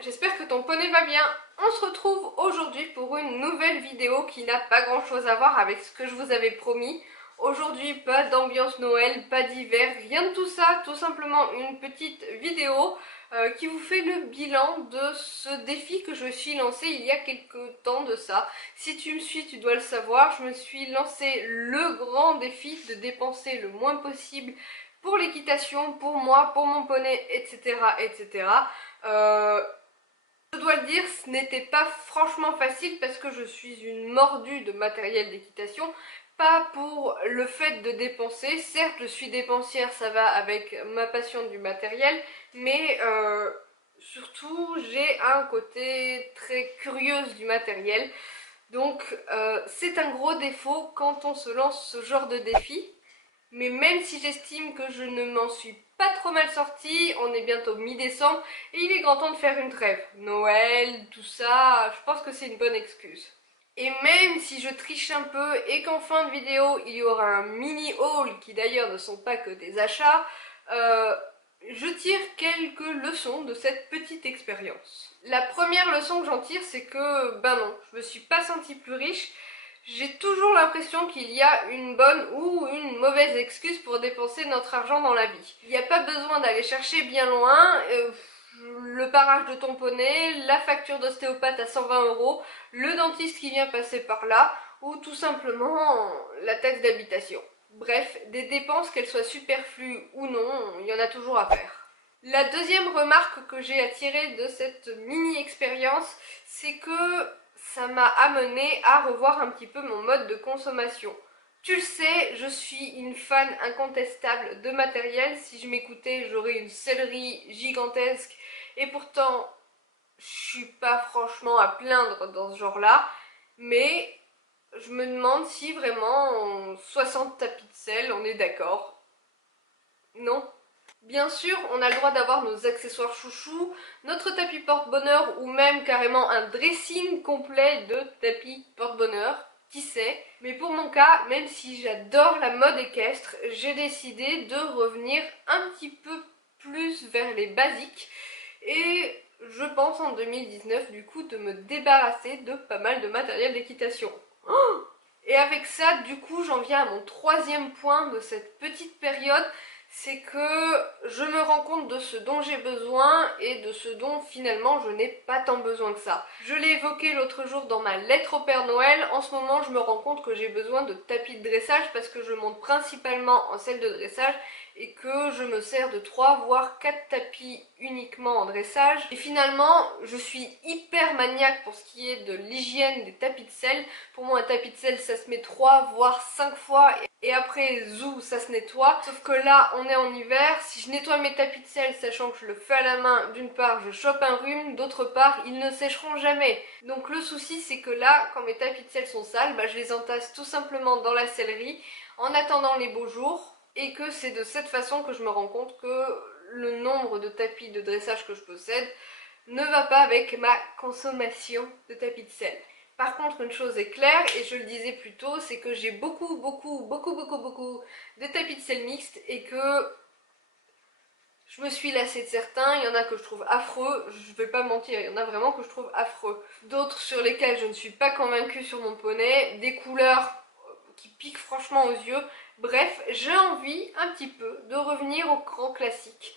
j'espère que ton poney va bien. On se retrouve aujourd'hui pour une nouvelle vidéo qui n'a pas grand chose à voir avec ce que je vous avais promis. Aujourd'hui, pas d'ambiance Noël, pas d'hiver, rien de tout ça, tout simplement une petite vidéo qui vous fait le bilan de ce défi que je me suis lancé il y a quelques temps de ça. Si tu me suis, tu dois le savoir, je me suis lancé le grand défi de dépenser le moins possible pour l'équitation, pour moi, pour mon poney, etc. etc. Je dois le dire, ce n'était pas franchement facile parce que je suis une mordue de matériel d'équitation. Pas pour le fait de dépenser, certes je suis dépensière, ça va avec ma passion du matériel, mais surtout j'ai un côté très curieuse du matériel. Donc c'est un gros défaut quand on se lance ce genre de défi. Mais même si j'estime que je ne m'en suis pas trop mal sortie, on est bientôt mi-décembre et il est grand temps de faire une trêve. Noël, tout ça, je pense que c'est une bonne excuse. Et même si je triche un peu et qu'en fin de vidéo il y aura un mini haul qui d'ailleurs ne sont pas que des achats, je tire quelques leçons de cette petite expérience. La première leçon que j'en tire, c'est que, ben non, je me suis pas sentie plus riche. J'ai toujours l'impression qu'il y a une bonne ou une mauvaise excuse pour dépenser notre argent dans la vie. Il n'y a pas besoin d'aller chercher bien loin, le parage de ton poney, la facture d'ostéopathe à 120 €, le dentiste qui vient passer par là, ou tout simplement la taxe d'habitation. Bref, des dépenses, qu'elles soient superflues ou non, il y en a toujours à faire. La deuxième remarque que j'ai à tirer de cette mini-expérience, c'est que ça m'a amené à revoir un petit peu mon mode de consommation. Tu le sais, je suis une fan incontestable de matériel. Si je m'écoutais, j'aurais une sellerie gigantesque. Et pourtant, je suis pas franchement à plaindre dans ce genre-là. Mais je me demande si vraiment 60 tapis de sel, on est d'accord? Non? Bien sûr, on a le droit d'avoir nos accessoires chouchous, notre tapis porte-bonheur ou même carrément un dressing complet de tapis porte-bonheur, qui sait. Mais pour mon cas, même si j'adore la mode équestre, j'ai décidé de revenir un petit peu plus vers les basiques et je pense en 2019 du coup de me débarrasser de pas mal de matériel d'équitation. Et avec ça, du coup, j'en viens à mon troisième point de cette petite période, c'est que je me rends compte de ce dont j'ai besoin et de ce dont finalement je n'ai pas tant besoin que ça. Je l'ai évoqué l'autre jour dans ma lettre au Père Noël, en ce moment je me rends compte que j'ai besoin de tapis de dressage parce que je monte principalement en selle de dressage et que je me sers de 3 voire 4 tapis uniquement en dressage. Et finalement, je suis hyper maniaque pour ce qui est de l'hygiène des tapis de selle. Pour moi, un tapis de selle, ça se met 3 voire 5 fois et après, zou, ça se nettoie. Sauf que là, on est en hiver. Si je nettoie mes tapis de selle, sachant que je le fais à la main, d'une part, je chope un rhume, d'autre part, ils ne sécheront jamais. Donc le souci, c'est que là, quand mes tapis de selle sont sales, je les entasse tout simplement dans la sellerie en attendant les beaux jours. Et que c'est de cette façon que je me rends compte que le nombre de tapis de dressage que je possède ne va pas avec ma consommation de tapis de selle. Par contre, une chose est claire, et je le disais plus tôt, c'est que j'ai beaucoup de tapis de selle mixtes et que je me suis lassée de certains. Il y en a que je trouve affreux, je vais pas mentir, il y en a vraiment que je trouve affreux. D'autres sur lesquels je ne suis pas convaincue sur mon poney, des couleurs qui piquent franchement aux yeux. Bref, j'ai envie un petit peu de revenir au grand classique,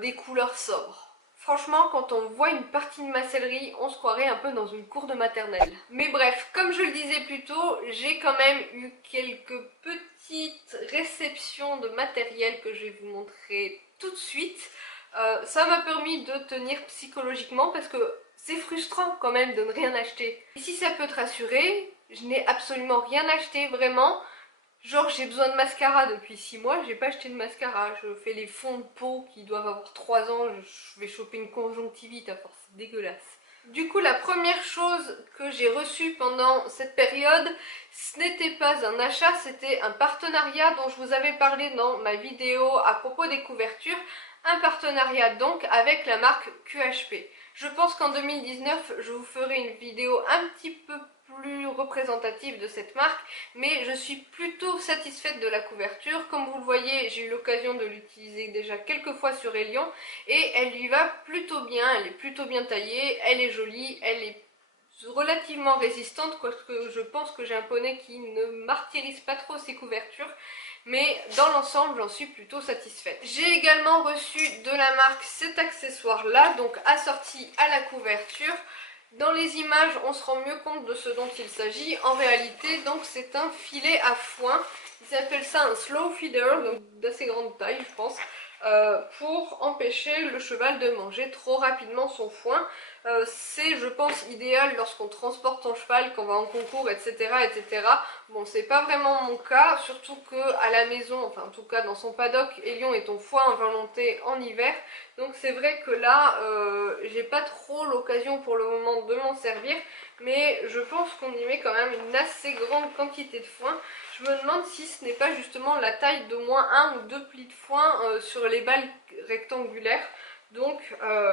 des couleurs sobres. Franchement, quand on voit une partie de ma sellerie, on se croirait un peu dans une cour de maternelle. Mais bref, comme je le disais plus tôt, j'ai quand même eu quelques petites réceptions de matériel que je vais vous montrer tout de suite. Ça m'a permis de tenir psychologiquement parce que c'est frustrant quand même de ne rien acheter. Et si ça peut te rassurer, je n'ai absolument rien acheté vraiment. Genre j'ai besoin de mascara depuis 6 mois, j'ai pas acheté de mascara, je fais les fonds de peau qui doivent avoir 3 ans, je vais choper une conjonctivite à force, c'est dégueulasse. Du coup la première chose que j'ai reçue pendant cette période, ce n'était pas un achat, c'était un partenariat dont je vous avais parlé dans ma vidéo à propos des couvertures, un partenariat donc avec la marque QHP. Je pense qu'en 2019 je vous ferai une vidéo un petit peu plus représentative de cette marque, mais je suis plutôt satisfaite de la couverture. Comme vous le voyez, j'ai eu l'occasion de l'utiliser déjà quelques fois sur Elion et elle lui va plutôt bien, elle est plutôt bien taillée, elle est jolie, elle est relativement résistante, parce que je pense que j'ai un poney qui ne martyrise pas trop ses couvertures, mais dans l'ensemble j'en suis plutôt satisfaite. J'ai également reçu de la marque cet accessoire là, donc assorti à la couverture. Dans les images on se rend mieux compte de ce dont il s'agit. En réalité donc c'est un filet à foin, ils s'appellent ça un slow feeder, donc d'assez grande taille je pense, pour empêcher le cheval de manger trop rapidement son foin. C'est je pense idéal lorsqu'on transporte son cheval, qu'on va en concours, etc. etc. Bon, c'est pas vraiment mon cas, surtout que à la maison, enfin en tout cas dans son paddock, Elion est en foin à volonté en hiver, donc c'est vrai que là j'ai pas trop l'occasion pour le moment de m'en servir, mais je pense qu'on y met quand même une assez grande quantité de foin. Je me demande si ce n'est pas justement la taille d'au moins un ou deux plis de foin sur les balles rectangulaires, donc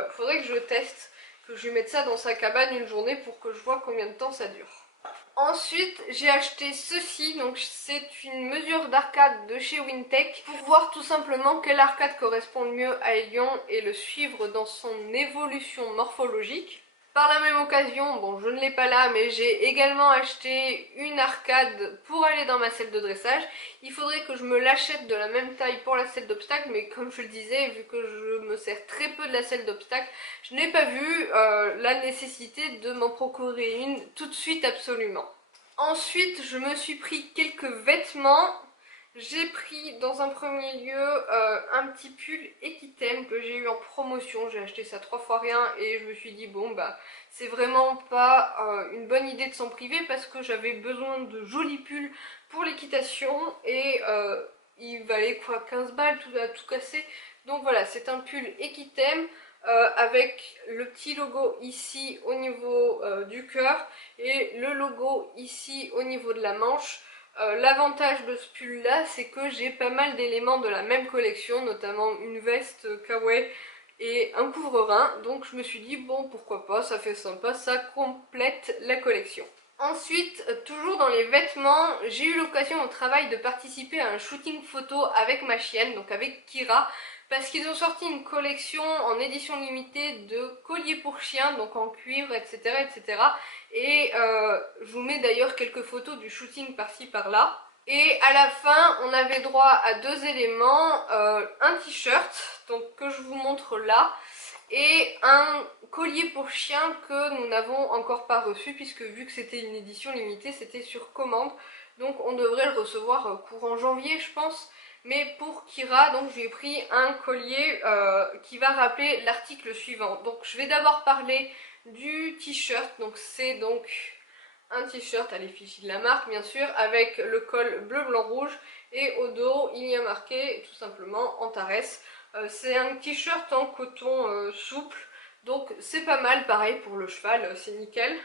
faudrait que je teste, que je lui mette ça dans sa cabane une journée pour que je vois combien de temps ça dure. Ensuite, j'ai acheté ceci, donc c'est une mesure d'arcade de chez Wintech pour voir tout simplement quelle arcade correspond le mieux à Elion et le suivre dans son évolution morphologique. Par la même occasion, bon je ne l'ai pas là, mais j'ai également acheté une arcade pour aller dans ma selle de dressage. Il faudrait que je me l'achète de la même taille pour la selle d'obstacle, mais comme je le disais, vu que je me sers très peu de la selle d'obstacle, je n'ai pas vu la nécessité de m'en procurer une tout de suite absolument. Ensuite, je me suis pris quelques vêtements. J'ai pris dans un premier lieu un petit pull Equitem que j'ai eu en promotion. J'ai acheté ça 3 fois rien et je me suis dit bon bah c'est vraiment pas une bonne idée de s'en priver, parce que j'avais besoin de jolis pulls pour l'équitation et il valait quoi, 15 balles tout à tout casser. Donc voilà, c'est un pull Equitem avec le petit logo ici au niveau du cœur et le logo ici au niveau de la manche. L'avantage de ce pull là, c'est que j'ai pas mal d'éléments de la même collection, notamment une veste kawaii et un couvre-rein, donc je me suis dit bon pourquoi pas, ça fait sympa, ça complète la collection. Ensuite, toujours dans les vêtements, j'ai eu l'occasion au travail de participer à un shooting photo avec ma chienne, donc avec Kira, parce qu'ils ont sorti une collection en édition limitée de colliers pour chiens, donc en cuivre, etc. etc. Et je vous mets d'ailleurs quelques photos du shooting par-ci par-là. Et à la fin, on avait droit à deux éléments, un t-shirt, donc que je vous montre là, et un collier pour chien que nous n'avons encore pas reçu, puisque vu que c'était une édition limitée, c'était sur commande, donc on devrait le recevoir courant janvier je pense. Mais pour Kira, donc j'ai pris un collier qui va rappeler l'article suivant. Donc je vais d'abord parler du t-shirt, donc c'est donc un t-shirt à l'effigie de la marque bien sûr, avec le col bleu blanc rouge, et au dos il y a marqué tout simplement Antares. C'est un t-shirt en coton souple, donc c'est pas mal, pareil pour le cheval, c'est nickel.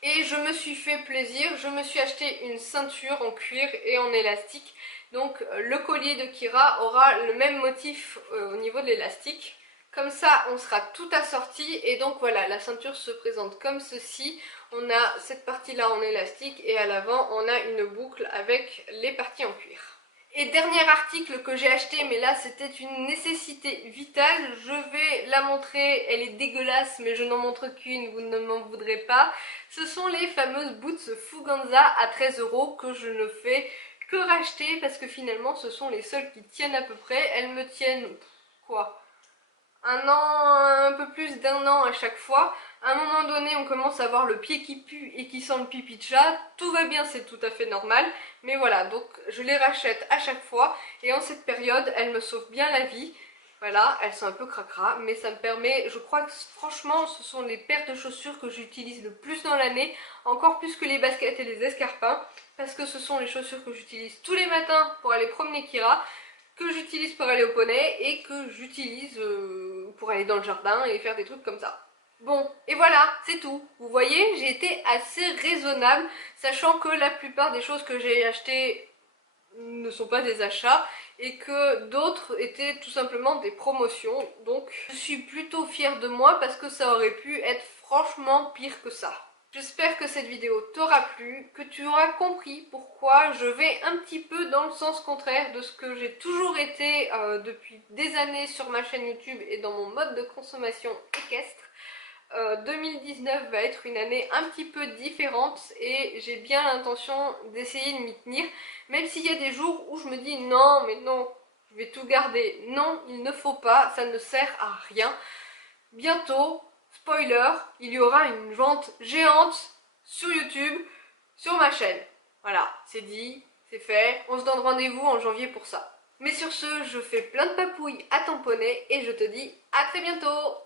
Et je me suis fait plaisir, je me suis acheté une ceinture en cuir et en élastique. Donc le collier de Kira aura le même motif au niveau de l'élastique. Comme ça on sera tout assorti, et donc voilà, la ceinture se présente comme ceci. On a cette partie là en élastique et à l'avant on a une boucle avec les parties en cuir. Et dernier article que j'ai acheté, mais là c'était une nécessité vitale, je vais la montrer, elle est dégueulasse mais je n'en montre qu'une, vous ne m'en voudrez pas. Ce sont les fameuses boots Fuganza à 13 € que je ne fais que racheter parce que finalement ce sont les seules qui tiennent à peu près. Elles me tiennent quoi, un an, un peu plus d'un an à chaque fois. À un moment donné on commence à avoir le pied qui pue et qui sent le pipi de chat, tout va bien, c'est tout à fait normal, mais voilà, donc je les rachète à chaque fois et en cette période elles me sauvent bien la vie. Voilà, elles sont un peu cracra, mais ça me permet, je crois que franchement ce sont les paires de chaussures que j'utilise le plus dans l'année, encore plus que les baskets et les escarpins, parce que ce sont les chaussures que j'utilise tous les matins pour aller promener Kira, que j'utilise pour aller au poney et que j'utilise pour aller dans le jardin et faire des trucs comme ça. Bon, et voilà, c'est tout. Vous voyez, j'ai été assez raisonnable, sachant que la plupart des choses que j'ai achetées ne sont pas des achats et que d'autres étaient tout simplement des promotions. Donc je suis plutôt fière de moi parce que ça aurait pu être franchement pire que ça. J'espère que cette vidéo t'aura plu, que tu auras compris pourquoi je vais un petit peu dans le sens contraire de ce que j'ai toujours été depuis des années sur ma chaîne YouTube et dans mon mode de consommation équestre. 2019 va être une année un petit peu différente et j'ai bien l'intention d'essayer de m'y tenir, même s'il y a des jours où je me dis non mais non, je vais tout garder. Non, il ne faut pas, ça ne sert à rien. Bientôt, spoiler, il y aura une vente géante sur YouTube, sur ma chaîne. Voilà, c'est dit, c'est fait, on se donne rendez-vous en janvier pour ça. Mais sur ce, je fais plein de papouilles à tamponner et je te dis à très bientôt.